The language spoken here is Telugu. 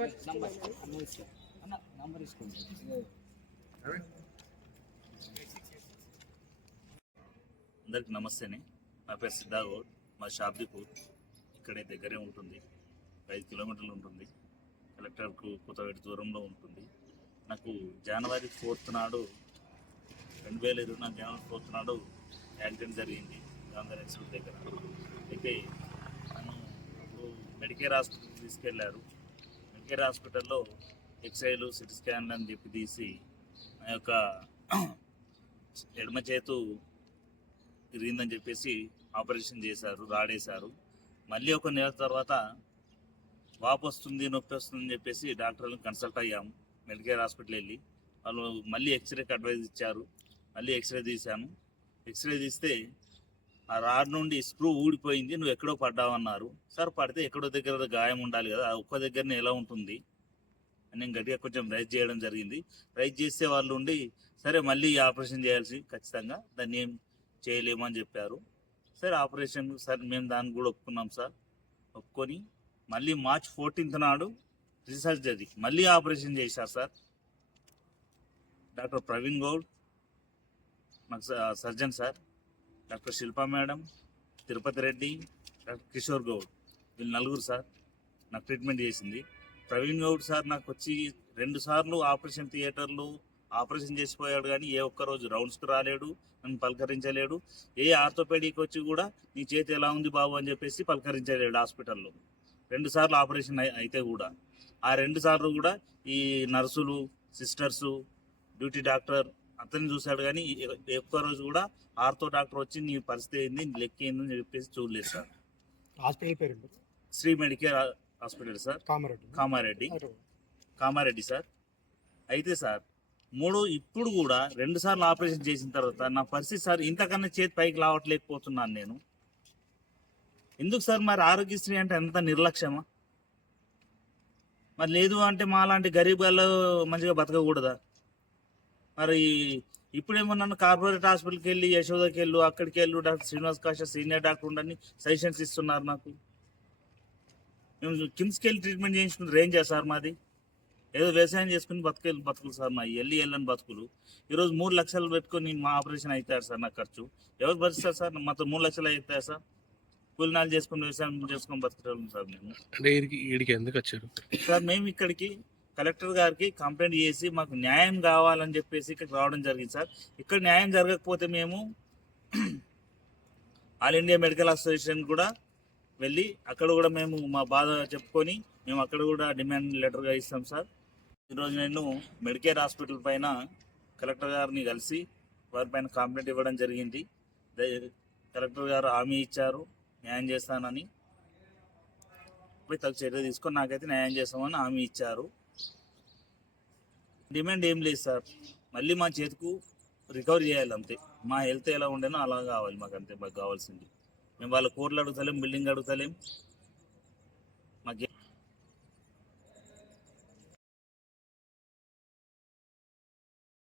అందరికి నమస్తేనే. నా పేరు సిద్ధాగౌడ్. మా షాబ్దీపూర్ ఇక్కడే దగ్గరే ఉంటుంది. 5 కిలోమీటర్లు ఉంటుంది. కలెక్టర్కు కొత్తవేట దూరంలో ఉంటుంది. నాకు జనవరి 4th నాడు 2024 జనవరి 4th నాడు యాక్సిడెంట్ జరిగింది గాంధీ ఎక్స్ప్రెస్ దగ్గర. అయితే నన్ను అప్పుడు మెడికేర్ హాస్పిటల్ తీసుకెళ్లారు. మెడికేర్ హాస్పిటల్లో ఎక్స్రేలు సిటీ స్కాన్లు అని చెప్పి తీసి నా యొక్క ఎడమ చేతు తిరిగిందని చెప్పేసి ఆపరేషన్ చేశారు, రాడేశారు. మళ్ళీ ఒక నెల తర్వాత వాపు వస్తుంది, నొప్పి వస్తుందని చెప్పేసి డాక్టర్లను కన్సల్ట్ అయ్యాము. మెడికేర్ హాస్పిటల్ వెళ్ళి వాళ్ళు మళ్ళీ ఎక్స్రేకి అడ్వైజ్ ఇచ్చారు. మళ్ళీ ఎక్స్రే తీశాను. ఎక్స్రే తీస్తే ఆ రాడ్ నుండి స్క్రూ ఊడిపోయింది, నువ్వు ఎక్కడో పడ్డావన్నారు. సార్ పడితే ఎక్కడో దగ్గర గాయం ఉండాలి కదా, ఒక్క దగ్గరనే ఎలా ఉంటుంది అని నేను గట్టిగా కొంచెం రైజ్ చేయడం జరిగింది. రైజ్ చేస్తే వాళ్ళు ఉండి సరే మళ్ళీ ఆపరేషన్ చేయాల్సి ఖచ్చితంగా, దాన్ని ఏం చేయలేము అని చెప్పారు. సరే ఆపరేషన్ సార్ మేము దాన్ని కూడా ఒప్పుకున్నాం సార్. ఒప్పుకొని మళ్ళీ మార్చ్ 14th నాడు రీసర్జరీ మళ్ళీ ఆపరేషన్ చేశారు సార్. డాక్టర్ ప్రవీణ్ గౌడ్ నాకు surgeon sir, doctor Shilpa madam, Tirupati Reddy, doctor Kishore Goud, వీళ్ళు 4 సార్ నాకు ట్రీట్మెంట్ చేసింది. ప్రవీణ్ గౌడ్ సార్ నాకు వచ్చి 2 సార్లు ఆపరేషన్ థియేటర్లు ఆపరేషన్ చేసిపోయాడు, కానీ ఏ ఒక్కరోజు రౌండ్స్కి రాలేడు, నన్ను పలకరించలేడు. ఏ ఆర్థోపెడిక్ వచ్చి కూడా నీ చేతి ఎలా ఉంది బాబు అని చెప్పేసి పలకరించలేడు హాస్పిటల్లో. 2 సార్లు ఆపరేషన్ అయితే కూడా ఆ 2 సార్లు కూడా ఈ నర్సులు, సిస్టర్సు, డ్యూటీ డాక్టర్ అతన్ని చూశాడు, కానీ ఒక్కరోజు కూడా ఆర్థో డాక్టర్ వచ్చి నీ పరిస్థితి ఏంది, నీ లెక్క ఏందని చెప్పేసి చూడలేదు సార్. హాస్పిటల్ పేరు Sri Medicare hospital sir, Kamareddy sir. అయితే సార్ ఇప్పుడు కూడా 2 సార్లు ఆపరేషన్ చేసిన తర్వాత నా పరిస్థితి సార్ ఇంతకన్నా చేతి పైకి లావట్లేకపోతున్నాను నేను. ఎందుకు సార్ మరి ఆరోగ్యశ్రీ అంటే ఎంత నిర్లక్ష్యమా? మరి లేదు అంటే మా లాంటి గరీబ్ వాళ్ళు మంచిగా బతకకూడదా? మరి ఇప్పుడేమో నన్ను కార్పొరేట్ హాస్పిటల్కి వెళ్ళి, యశోదకి వెళ్ళు, అక్కడికి వెళ్ళు, డాక్టర్ శ్రీనివాస్ కాషా సీనియర్ డాక్టర్ ఉండని సజెషన్స్ ఇస్తున్నారు నాకు. మేము కిమ్స్కి వెళ్ళి ట్రీట్మెంట్ చేయించుకుని రేంజా సార్ మాది? ఏదో వ్యవసాయం చేసుకుని బతుకులు సార్ మా వెళ్ళని బతుకులు. ఈరోజు 3 లక్షలు పెట్టుకొని మా ఆపరేషన్ అవుతారు సార్. నాకు ఖర్చు ఎవరు భరిస్తారు సార్? మాతో 3 లక్షలు అవుతాయి సార్. కూలినాలు చేసుకుని వ్యవసాయం చేసుకొని బతుకుతాం సార్. మేము ఎందుకు వచ్చారు సార్? మేము ఇక్కడికి కలెక్టర్ గారికి కంప్లైంట్ చేసి మాకు న్యాయం కావాలని చెప్పేసి ఇక్కడికి రావడం జరిగింది సార్. ఇక్కడ న్యాయం జరగకపోతే మేము ఆల్ ఇండియా మెడికల్ అసోసియేషన్ కూడా వెళ్ళి అక్కడ కూడా మేము మా బాధ చెప్పుకొని మేము అక్కడ కూడా డిమాండ్ లెటర్గా ఇస్తాం సార్. ఈరోజు నేను మెడికేర్ హాస్పిటల్ పైన కలెక్టర్ గారిని కలిసి వారిపైన కంప్లైంట్ ఇవ్వడం జరిగింది. కలెక్టర్ గారు హామీ ఇచ్చారు న్యాయం చేస్తానని, తగు చర్య తీసుకొని నాకైతే న్యాయం చేస్తామని హామీ ఇచ్చారు. డిమాండ్ ఏం లేదు సార్, మళ్ళీ మా చేతికు రికవరీ చేయాలి అంతే. మా హెల్త్ ఎలా ఉండేనో అలా కావాలి మాకు, అంతే మాకు కావాల్సింది. మేము వాళ్ళ కోర్టులు అడుగుతలేం, బిల్డింగ్ అడుగుతలేం. మాకు